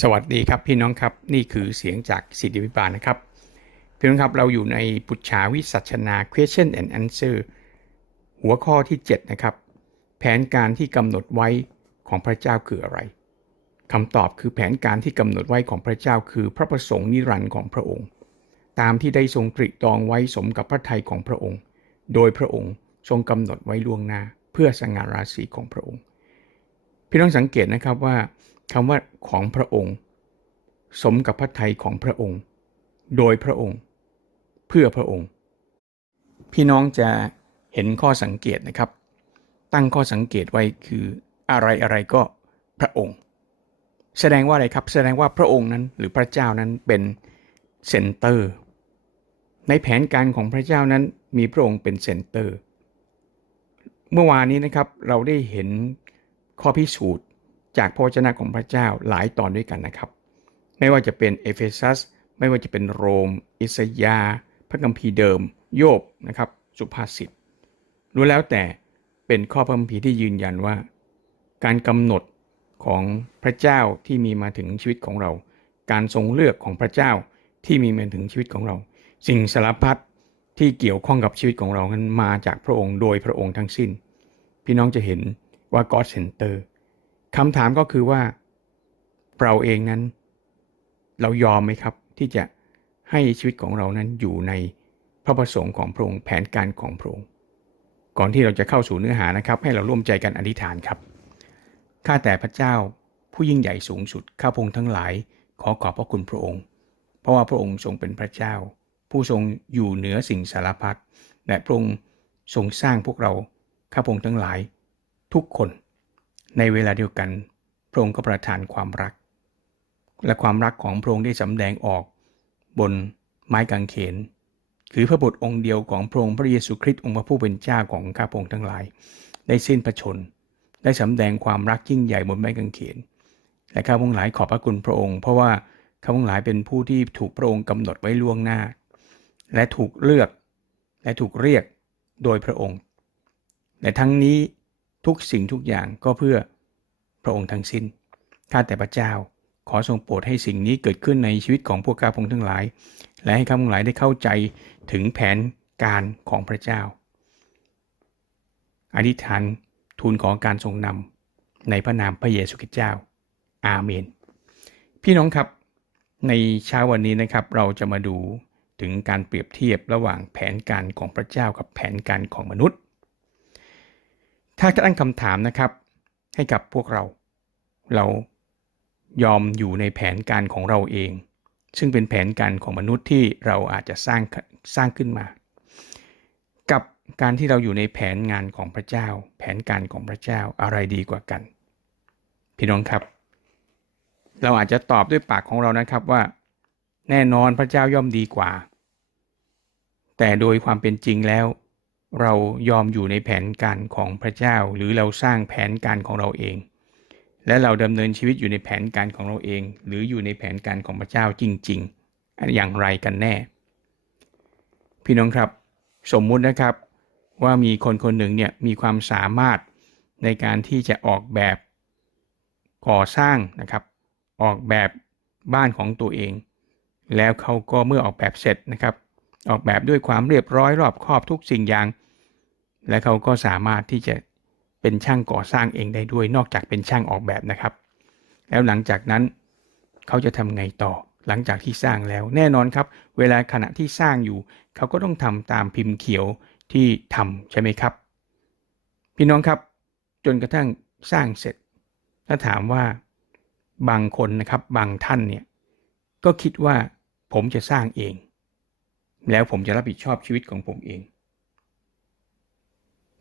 สวัสดีครับพี่น้องครับนี่คือเสียงจากสิทธิวิบาลนะครับ พี่น้องครับเราอยู่ในปุจฉาวิสัชนา question and answer หัวข้อที่ 7 นะครับ แผนการที่กำหนดไว้ของพระเจ้าคืออะไรคำตอบคือแผนการที่กำหนดไว้ของพระเจ้าคือพระประสงค์นิรันดร์ของพระองค์ ตามที่ได้ทรงตริตรองไว้สมกับพระทัยของพระองค์ โดยพระองค์ทรงกำหนดไว้ล่วงหน้า เพื่อสง่าราศีของพระองค์ พี่น้องสังเกตนะครับว่า คำว่าของพระองค์ สมกับพระทัยของพระองค์ โดยพระองค์ เพื่อพระองค์ พี่น้องจะเห็นข้อสังเกตนะครับ ตั้งข้อสังเกตไว้คืออะไรอะไรก็พระองค์ แสดงว่าอะไรครับ แสดงว่าพระองค์นั้นหรือพระเจ้านั้นเป็นเซนเตอร์ ในแผนการของพระเจ้านั้นมีพระองค์เป็นเซนเตอร์ เมื่อวานนี้นะครับเราได้เห็นข้อพิสูจน์ จากพระวจนะของพระเจ้าหลายตอนด้วยกันนะครับ ไม่ว่าจะเป็นเอเฟซัส ไม่ว่าจะเป็นโรม อิสยา พระคัมภีร์เดิม โยบนะครับ สุภาษิตรู้แล้วแต่เป็นข้อพระคัมภีร์ที่ยืนยันว่า การกำหนดของพระเจ้าที่มีมาถึงชีวิตของเรา การทรงเลือกของพระเจ้าที่มีมาถึงชีวิตของเรา สิ่งสารพัดที่เกี่ยวข้องกับชีวิตของเรานั้นมาจากพระองค์โดยพระองค์ทั้งสิ้น พี่น้องจะเห็นว่า God Center คำถามก็คือว่า เราเองนั้น เรายอมไหมครับ ที่จะให้ชีวิตของเรานั้นอยู่ในพระประสงค์ของพระองค์แผนการของพระองค์ก่อนที่เราจะเข้าสู่เนื้อหานะครับ ให้เราร่วมใจกันอธิษฐานครับข้าแต่พระเจ้าผู้ยิ่งใหญ่สูงสุดข้าพงทั้งหลาย ขอขอบพระคุณพระองค์ เพราะว่าพระองค์ทรงเป็นพระเจ้า ผู้ทรงอยู่เหนือสิ่งสารพัดและพระองค์ทรงสร้างพวกเราข้าพงทั้งหลาย ทุกคน ในเวลาเดียวกัน พระองค์ก็ประทานความรัก และความรักของพระองค์ได้สำแดงออกบนไม้กางเขน คือพระบุตรองค์เดียวของพระองค์พระเยซูคริสต์องค์พระผู้เป็นเจ้าของข้าพงทั้งหลาย ได้สิ้นพระชน ได้สำแดงความรักยิ่งใหญ่บนไม้กางเขน และข้าพงหลายขอบพระคุณพระองค์ เพราะว่าข้าพงหลายเป็นผู้ที่ถูกพระองค์กำหนดไว้ล่วงหน้า และถูกเลือก และถูกเรียกโดยพระองค์ และทั้งนี้ ทุกสิ่งทุกอย่างก็เพื่อพระองค์ทั้งสิ้น ข้าแต่พระเจ้า ขอทรงโปรดให้สิ่งนี้เกิดขึ้นในชีวิตของพวกข้าพงทั้งหลาย และให้ข้าพงหลายได้เข้าใจถึงแผนการของพระเจ้า อธิษฐานทูลขอการทรงนำในพระนามพระเยซูคริสต์เจ้า อาเมน พี่น้องครับ ในเช้าวันนี้นะครับ เราจะมาดูถึงการเปรียบเทียบระหว่างแผนการของพระเจ้ากับแผนการของมนุษย์ ถ้าจะตั้งคำถามนะครับ ให้กับพวกเรา เรายอมอยู่ในแผนการของเราเอง ซึ่งเป็นแผนการของมนุษย์ที่เราอาจจะสร้างสร้างขึ้นมา กับการที่เราอยู่ในแผนงานของพระเจ้า แผนการของพระเจ้าอะไรดีกว่ากัน พี่น้องครับ เราอาจจะตอบด้วยปากของเรานะครับว่า แน่นอนพระเจ้าย่อมดีกว่า แต่โดยความเป็นจริงแล้ว เรายอมอยู่ในแผนการของพระเจ้า หรือเราสร้างแผนการของเราเอง และเราดำเนินชีวิตอยู่ในแผนการของเราเอง หรืออยู่ในแผนการของพระเจ้าจริงๆอย่างไรกันแน่ พี่น้องครับ สมมุตินะครับว่ามีคนคนหนึ่งเนี่ยมีความสามารถในการที่จะออกแบบก่อสร้างนะครับ ออกแบบบ้านของตัวเอง แล้วเขาก็เมื่อออกแบบเสร็จนะครับ ออกแบบด้วยความเรียบร้อยรอบคอบทุกสิ่งอย่าง และเขาก็สามารถที่จะเป็นช่างก่อสร้างเองได้ด้วย นอกจากเป็นช่างออกแบบนะครับ แล้วหลังจากนั้นเขาจะทำไงต่อหลังจากที่สร้างแล้ว แน่นอนครับ เวลาขณะที่สร้างอยู่ เขาก็ต้องทำตามพิมพ์เขียวที่ทำใช่ไหมครับ พี่น้องครับ จนกระทั่งสร้างเสร็จ ถ้าถามว่าบางคนนะครับบางท่านเนี่ยก็คิดว่าผมจะสร้างเอง แล้วผมจะรับผิดชอบชีวิตของผมเอง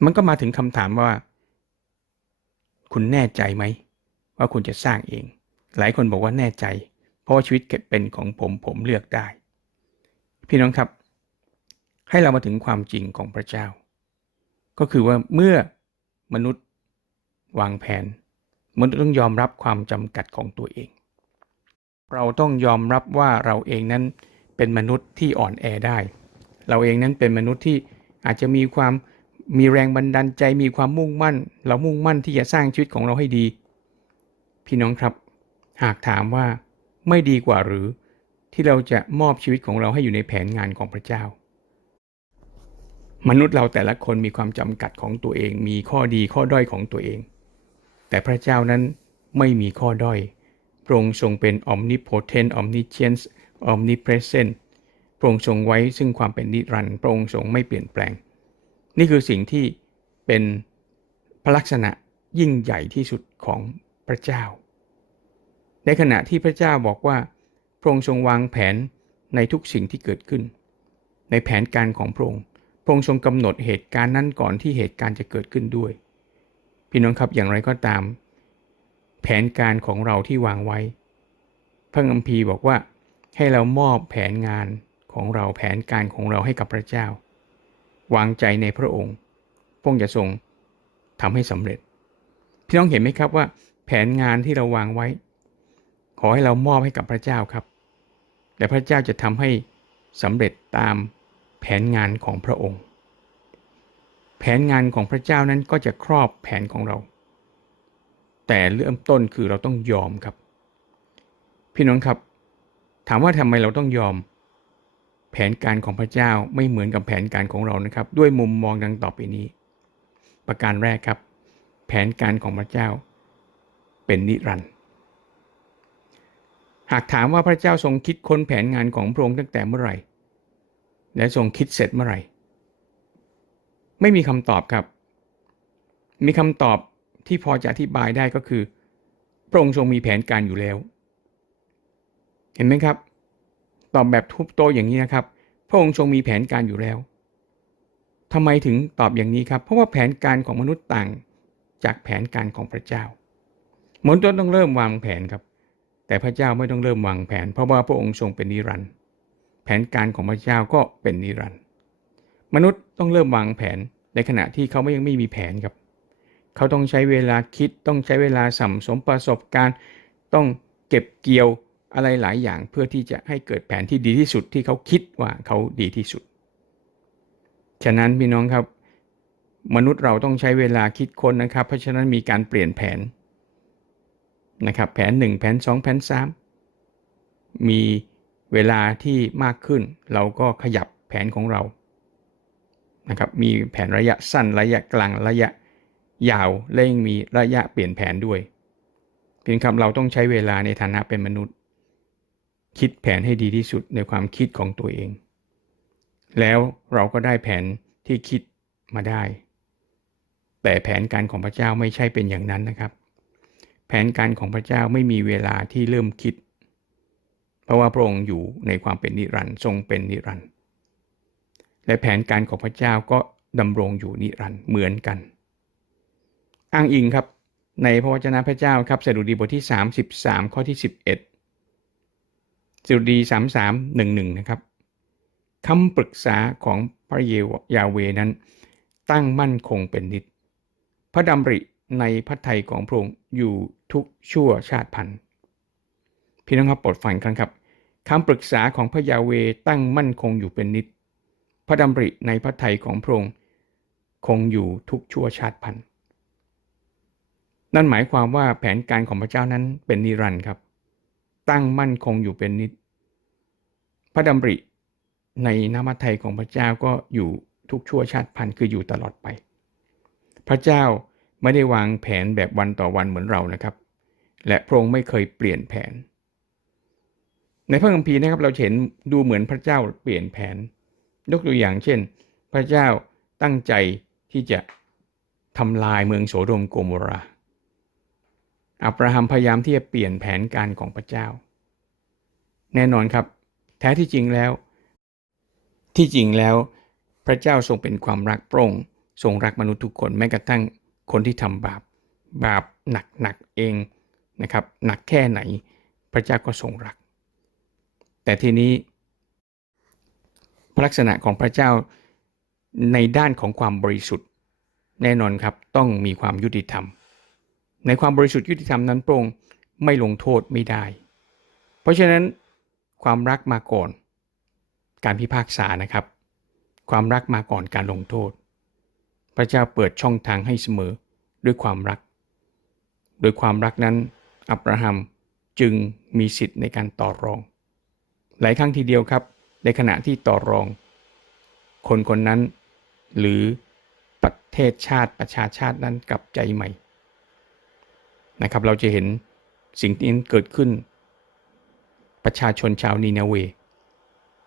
มันก็มาถึงคำถามว่า คุณแน่ใจไหม ว่าคุณจะสร้างเอง หลายคนบอกว่าแน่ใจ เพราะว่าชีวิตเป็นของผมผมเลือกได้ พี่น้องครับ ให้เรามาถึงความจริงของพระเจ้า ก็คือว่าเมื่อมนุษย์วางแผนมนุษย์ต้องยอมรับความจำกัดของตัวเอง เราต้องยอมรับว่าเราเองนั้นเป็นมนุษย์ที่อ่อนแอได้ เราเองนั้นเป็นมนุษย์ที่อาจจะมีความ มีแรงบันดาลใจมีความมุ่งมั่น เรามุ่งมั่นที่จะสร้างชีวิตของเราให้ดี พี่น้องครับ หากถามว่าไม่ดีกว่าหรือที่เราจะมอบชีวิตของเราให้อยู่ในแผนงานของพระเจ้า มนุษย์เราแต่ละคนมีความจำกัดของตัวเอง มีข้อดีข้อด้อยของตัวเอง แต่พระเจ้านั้นไม่มีข้อด้อยพระองค์ทรงเป็น omnipotent omniscient omnipresent พระองค์ทรงไว้ซึ่งความเป็นนิรันดร์พระองค์ทรงไม่เปลี่ยนแปลง นี่คือสิ่งที่เป็นพระลักษณะยิ่งใหญ่ที่สุดของพระเจ้า ในขณะที่พระเจ้าบอกว่าพระองค์ทรงวางแผนในทุกสิ่งที่เกิดขึ้น ในแผนการของพระองค์พระองค์ทรงกำหนดเหตุการณ์นั้นก่อนที่เหตุการณ์จะเกิดขึ้นด้วย พี่น้องครับอย่างไรก็ตาม แผนการของเราที่วางไว้ พระคัมภีร์บอกว่าให้เรามอบแผนงานของเราแผนการของเราให้กับพระเจ้า วางใจในพระองค์ พระองค์จะทรงทำให้สำเร็จ พี่น้องเห็นไหมครับว่า แผนงานที่เราวางไว้ ขอให้เรามอบให้กับพระเจ้าครับ และพระเจ้าจะทำให้สำเร็จตามแผนงานของพระองค์ แผนงานของพระเจ้านั้นก็จะครอบแผนของเรา แต่เริ่มต้นคือเราต้องยอมครับ พี่น้องครับ ถามว่าทำไมเราต้องยอม แผนการของพระเจ้าไม่เหมือนกับแผนการของเรานะครับ ด้วยมุมมองดังต่อไปนี้ ประการแรกครับ แผนการของพระเจ้า เป็นนิรันดร์หากถามว่าพระเจ้าทรงคิดค้นแผนงานของพระองค์ตั้งแต่เมื่อไหร่ และทรงคิดเสร็จเมื่อไหร่ ไม่มีคำตอบครับ มีคำตอบที่พอจะอธิบายได้ก็คือ พระองค์ทรงมีแผนการอยู่แล้ว เห็นไหมครับ ตอบแบบทุบโตอย่างนี้นะครับ พระองค์ทรงมีแผนการอยู่แล้วทำไมถึงตอบอย่างนี้ครับ เพราะว่าแผนการของมนุษย์ต่างจากแผนการของพระเจ้ามนุษย์ต้องเริ่มวางแผนครับ แต่พระเจ้าไม่ต้องเริ่มวางแผน เพราะว่าพระองค์ทรงเป็นนิรันดร์แผนการของพระเจ้าก็เป็นนิรันดร์มนุษย์ต้องเริ่มวางแผนในขณะที่เขาไม่ยังไม่มีแผนครับ เขาต้องใช้เวลาคิดต้องใช้เวลาสัมสมประสบการณ์ ต้องเก็บเกี่ยว อะไรหลายอย่างเพื่อที่จะให้เกิดแผนที่ดีที่สุดที่เขาคิดว่าเขาดีที่สุด ฉะนั้นพี่น้องครับ มนุษย์เราต้องใช้เวลาคิดค้นนะครับ เพราะฉะนั้นมีการเปลี่ยนแผนนะครับแผน 1 แผน 2 แผน 3 มีเวลาที่มากขึ้น เราก็ขยับแผนของเรานะครับมีแผนระยะสั้นระยะกลางระยะยาวและยังมีระยะเปลี่ยนแผนด้วยเพียงคำเราต้องใช้เวลาในฐานะเป็นมนุษย์ คิดแผนให้ดีที่สุดในความคิดของตัวเอง แล้วเราก็ได้แผนที่คิดมาได้ แต่แผนการของพระเจ้าไม่ใช่เป็นอย่างนั้นนะครับ แผนการของพระเจ้าไม่มีเวลาที่เริ่มคิด เพราะว่าพระองค์อยู่ในความเป็นนิรันดร์ทรงเป็นนิรันดร์และแผนการของพระเจ้าก็ดำรงอยู่นิรันดร์เหมือนกัน อ้างอิงครับในพระวจนะพระเจ้าครับสดุดีบทที่ 33 ข้อที่ 11 สดุดี3311นะครับคำปรึกษาของพระเยาเวนั้น ตั้งมั่นคงเป็นนิด พระดำริในพระทัยของพระองค์อยู่ทุกชั่วชาติพันธุ์พี่น้องครับโปรดฟังกันครับคำปรึกษาของพระยาเวตั้งมั่นคงอยู่เป็นนิด พระดำริในพระทัยของพระองค์คงอยู่ทุกชั่วชาติพันธุ์นั่นหมายความว่าแผนการของพระเจ้านั้นเป็นนิรันดร์ครับ ตั้งมั่นคงอยู่เป็นนิด พระดำริในน้ำมัไทยของพระเจ้าก็อยู่ทุกชั่วชาติพันธุ์คืออยู่ตลอดไป พระเจ้าไม่ได้วางแผนแบบวันต่อวันเหมือนเรานะครับ และพระองค์ไม่เคยเปลี่ยนแผน ในพระคัมภีร์นะครับเราเห็นดูเหมือนพระเจ้าเปลี่ยนแผน ยกตัวอย่างเช่น พระเจ้าตั้งใจที่จะทำลายเมืองโสโดมโกโมรา อับราฮัมพยายามที่จะเปลี่ยนแผนการของพระเจ้า แน่นอนครับ แท้ที่จริงแล้ว ที่จริงแล้วพระเจ้าทรงเป็นความรักโปร่งทรงรักมนุษย์ทุกคนแม้กระทั่งคนที่ทำบาป บาปหนักหนักเองนะครับหนักแค่ไหน พระเจ้าก็ทรงรัก แต่ทีนี้ลักษณะของพระเจ้าในด้านของความบริสุทธิ์ แน่นอนครับต้องมีความยุติธรรม ในความบริสุทธิ์ยุติธรรมนั้นพระองค์ไม่ลงโทษไม่ได้ เพราะฉะนั้นความรักมาก่อน การพิพากษานะครับ ความรักมาก่อนการลงโทษ พระเจ้าเปิดช่องทางให้เสมอด้วยความรัก โดยความรักนั้น อับราฮัมจึงมีสิทธิ์ในการต่อรอง หลายครั้งทีเดียวครับ ในขณะที่ต่อรอง คนคนนั้น หรือประเทศชาติประชาชาตินั้นกลับใจใหม่ นะครับเราจะเห็นสิ่งนี้เกิดขึ้น ประชาชนชาวนีนาเว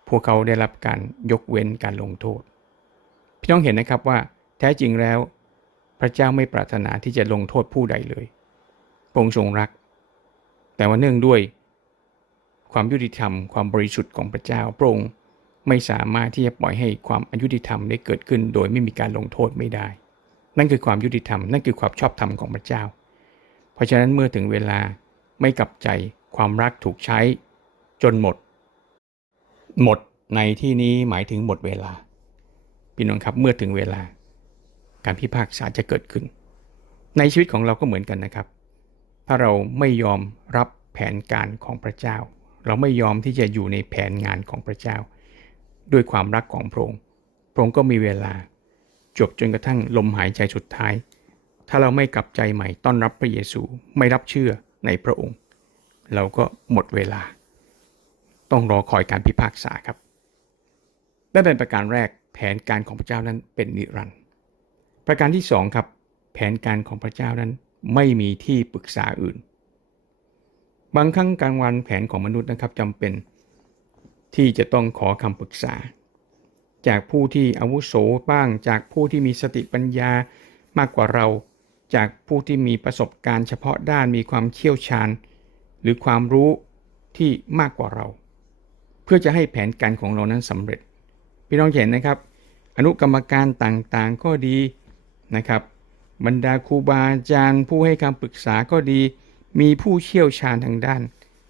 พวกเขาได้รับการยกเว้นการลงโทษ พี่น้องเห็นนะครับว่าแท้จริงแล้ว พระเจ้าไม่ปรารถนาที่จะลงโทษผู้ใดเลยพระองค์ทรงรัก แต่ว่าเนื่องด้วย ความยุติธรรมความบริสุทธิ์ของพระเจ้าพระองค์ไม่สามารถที่จะปล่อยให้ความอายุติธรรมได้เกิดขึ้น โดยไม่มีการลงโทษไม่ได้ นั่นคือความยุติธรรม นั่นคือความชอบธรรมของพระเจ้า เพราะฉะนั้นเมื่อถึงเวลาไม่กลับใจความรักถูกใช้ จนหมด หมดในที่นี้หมายถึงหมดเวลา พี่น้องครับเมื่อถึงเวลา การพิพากษาจะเกิดขึ้น ในชีวิตของเราก็เหมือนกันนะครับ ถ้าเราไม่ยอมรับแผนการของพระเจ้า เราไม่ยอมที่จะอยู่ในแผนงานของพระเจ้า ด้วยความรักของพระองค์พระองค์ก็มีเวลาจบจนกระทั่งลมหายใจสุดท้าย ถ้าเราไม่กลับใจใหม่ต้อนรับพระเยซูไม่รับเชื่อในพระองค์ เราก็หมดเวลา ต้องรอคอยการพิพากษาครับได้เป็นประการแรกแผนการของพระเจ้านั้นเป็นนิรันดร์ประการที่สองครับ แผนการของพระเจ้านั้นไม่มีที่ปรึกษาอื่น บางครั้งการวางแผนของมนุษย์นะครับจำเป็นที่จะต้องขอคำปรึกษา จากผู้ที่อาวุโสบ้างจากผู้ที่มีสติปัญญามากกว่าเรา จากผู้ที่มีประสบการณ์เฉพาะด้านมีความเชี่ยวชาญ หรือความรู้ที่มากกว่าเรา เพื่อจะให้แผนการของเรานั้นสำเร็จ พี่น้องเห็นนะครับ อนุกรรมการต่างๆก็ดีนะครับ บรรดาครูบาอาจารย์ ผู้ให้คำปรึกษาก็ดี มีผู้เชี่ยวชาญทางด้าน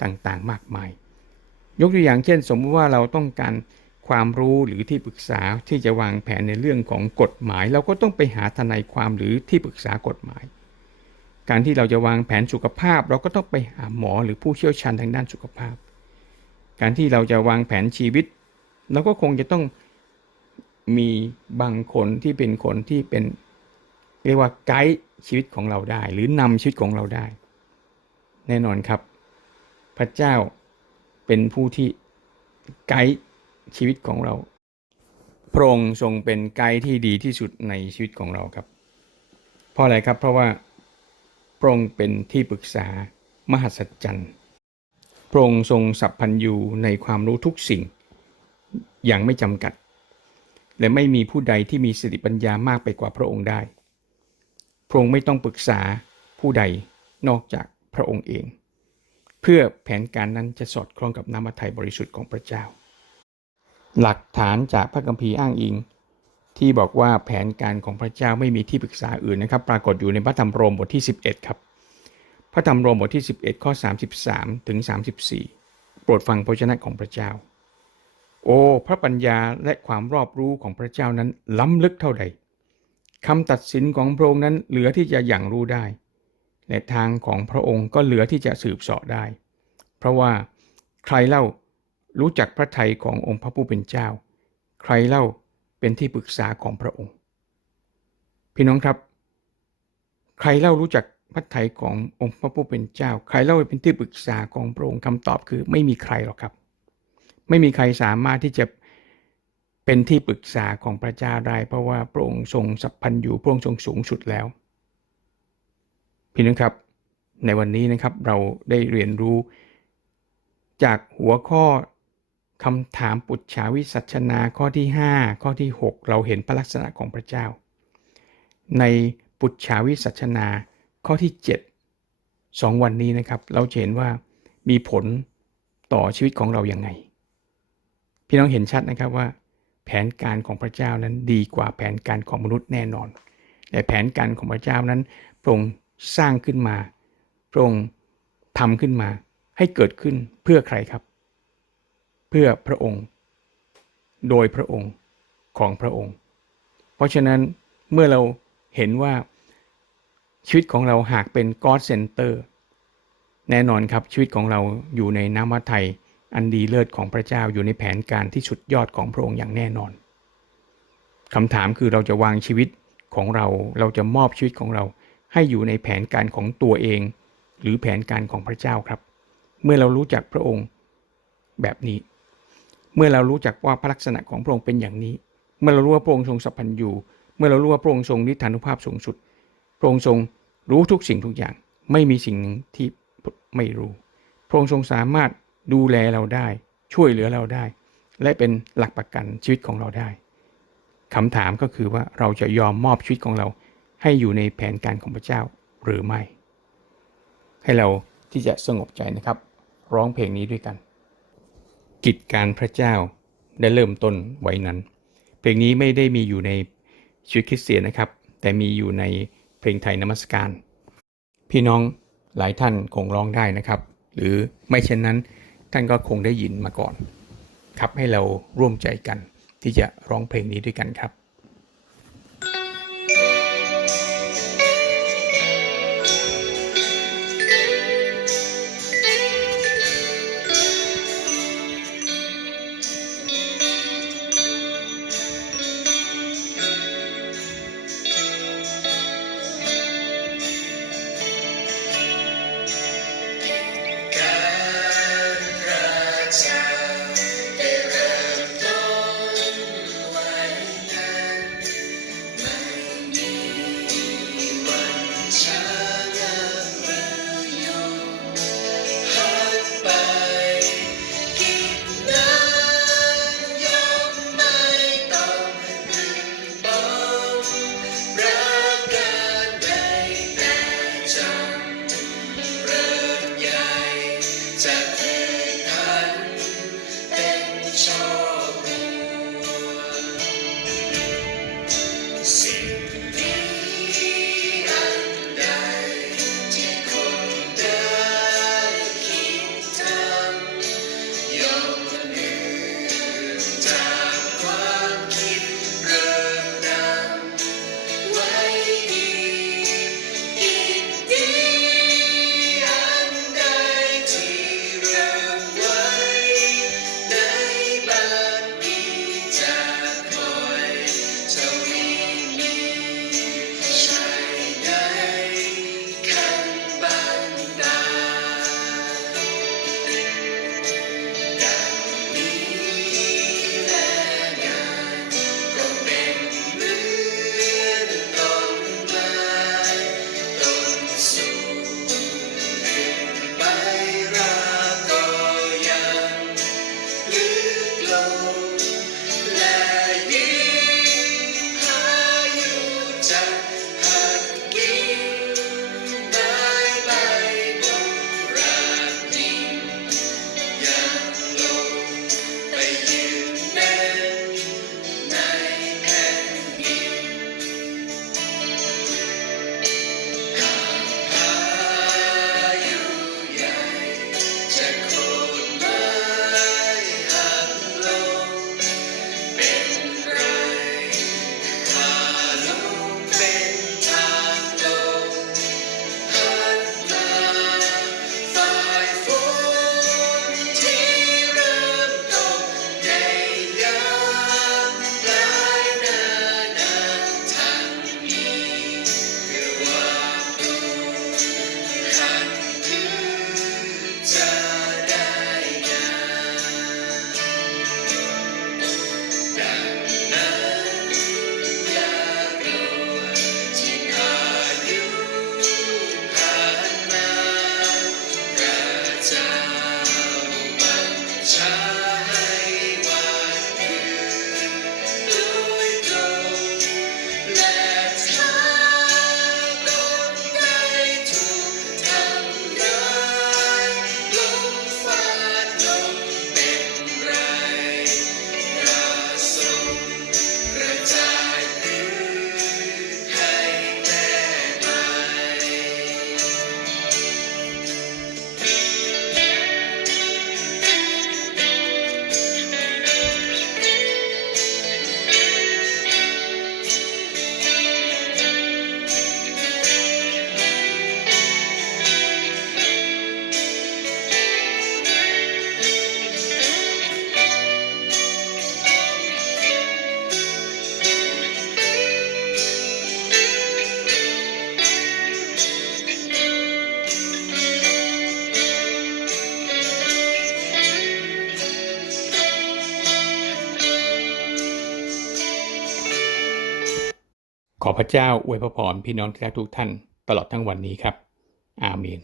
ต่างๆ มากมาย ยกตัวอย่างเช่น สมมติว่าเราต้องการ ความรู้หรือที่ปรึกษาที่จะวางแผนในเรื่องของกฎหมาย เราก็ต้องไปหาทนายความหรือที่ปรึกษากฎหมาย การที่เราจะวางแผนสุขภาพ เราก็ต้องไปหาหมอหรือผู้เชี่ยวชาญทางด้านสุขภาพ การที่เราจะวางแผนชีวิต เราก็คงจะต้องมีบางคนที่เป็นคนที่เป็นเรียกว่าไกด์ชีวิตของเราได้ หรือนำชีวิตของเราได้ แน่นอนครับ พระเจ้าเป็นผู้ที่ไกด์ ชีวิตของเราพระองค์ทรงเป็นไกด์ที่ดีที่สุดในชีวิตของเราครับ เพราะอะไรครับ เพราะว่าพระองค์เป็นที่ปรึกษามหัศจรรย์พระองค์ทรงสัพพัญญูในความรู้ทุกสิ่ง อย่างไม่จำกัด และไม่มีผู้ใดที่มีสติปัญญามากไปกว่าพระองค์ได้ พระองค์ไม่ต้องปรึกษาผู้ใดนอกจากพระองค์เอง เพื่อแผนการนั้นจะสอดคล้องกับน้ำพระทัยบริสุทธิ์ของพระเจ้า หลักฐานจากพระคัมภีร์อ้างอิง ที่บอกว่าแผนการของพระเจ้าไม่มีที่ปรึกษาอื่นนะครับ ปรากฏอยู่ในพระธรรมโรมบทที่ 11 ครับ พระธรรมโรมบทที่ 11 ข้อ 33 ถึง 34 โปรดฟังพระชนะของพระเจ้า โอ้พระปัญญาและความรอบรู้ของพระเจ้านั้นล้ำลึกเท่าใดคำตัดสินของพระองค์นั้นเหลือที่จะอย่างรู้ได้ และทางของพระองค์ก็เหลือที่จะสืบเสาะได้ เพราะว่าใครเล่า รู้จักพระทัยขององค์พระผู้เป็นเจ้า ใครเล่าเป็นที่ปรึกษาของพระองค์ พี่น้องครับ ใครเล่ารู้จักพระทัยขององค์พระผู้เป็นเจ้า ใครเล่าเป็นที่ปรึกษาของพระองค์คำตอบคือไม่มีใครหรอกครับ ไม่มีใครสามารถที่จะเป็นที่ปรึกษาของพระเจ้าได้เพราะว่าพระองค์ทรงสัพพันอยู่พระองค์ทรงสูงสุดแล้ว พี่น้องครับ ในวันนี้นะครับเราได้เรียนรู้จากหัวข้อ คำถามปุจฉาวิสัชนาข้อที่ 5 ข้อที่ 6 เราเห็นพระลักษณะของพระเจ้า ในปุจฉาวิสัชนาข้อที่ 7 2 วันนี้นะครับ เราเห็นว่ามีผลต่อชีวิตของเราอย่างไง พี่น้องเห็นชัดนะครับว่า แผนการของพระเจ้านั้นดีกว่าแผนการของมนุษย์แน่นอน แต่แผนการของพระเจ้านั้นพระองค์สร้างขึ้นมาพระองค์ทำขึ้นมาให้เกิดขึ้นเพื่อใครครับ พื่อพระองค์ โดยพระองค์ของพระองค์ เพราะฉะนั้นเมื่อเราเห็นว่าชีวิตของเราหากเป็น God Center แน่นอนครับชีวิตของเราอยู่ในน้ำมัทไทยอันดีเลิศของพระเจ้าอยู่ในแผนการที่สุดยอดของพระองค์อย่างแน่นอนคำถามคือเราจะวางชีวิตของเรา เราจะมอบชีวิตของเรา ให้อยู่ในแผนการของตัวเอง หรือแผนการของพระเจ้าครับ เมื่อเรารู้จักพระองค์แบบนี้ เมื่อเรารู้จักว่าพระลักษณะของพระองค์เป็นอย่างนี้ เมื่อเรารู้ว่าพระองค์ทรงสัพพัญญูเมื่อเรารู้ว่าพระองค์ทรงนิทานุภาพสูงสุด พระองค์ทรงรู้ทุกสิ่งทุกอย่าง ไม่มีสิ่งหนึ่งที่ไม่รู้ พระองค์ทรงสามารถดูแลเราได้ ช่วยเหลือเราได้ และเป็นหลักประกันชีวิตของเราได้คำถามก็คือว่าเราจะยอมมอบชีวิตของเรา ให้อยู่ในแผนการของพระเจ้าหรือไม่ ให้เราที่จะสงบใจนะครับ ร้องเพลงนี้ด้วยกัน กิจการพระเจ้าได้เริ่มต้นไว้นั้น เพลงนี้ไม่ได้มีอยู่ในชีวิตคริสเตียนนะครับ แต่มีอยู่ในเพลงไทยนมัสการ พี่น้องหลายท่านคงร้องได้นะครับ หรือไม่เช่นนั้นท่านก็คงได้ยินมาก่อน ครับให้เราร่วมใจกันที่จะร้องเพลงนี้ด้วยกันครับ พระเจ้าอวยพรพี่น้องทุกท่านตลอดทั้งวันนี้ครับ อาเมน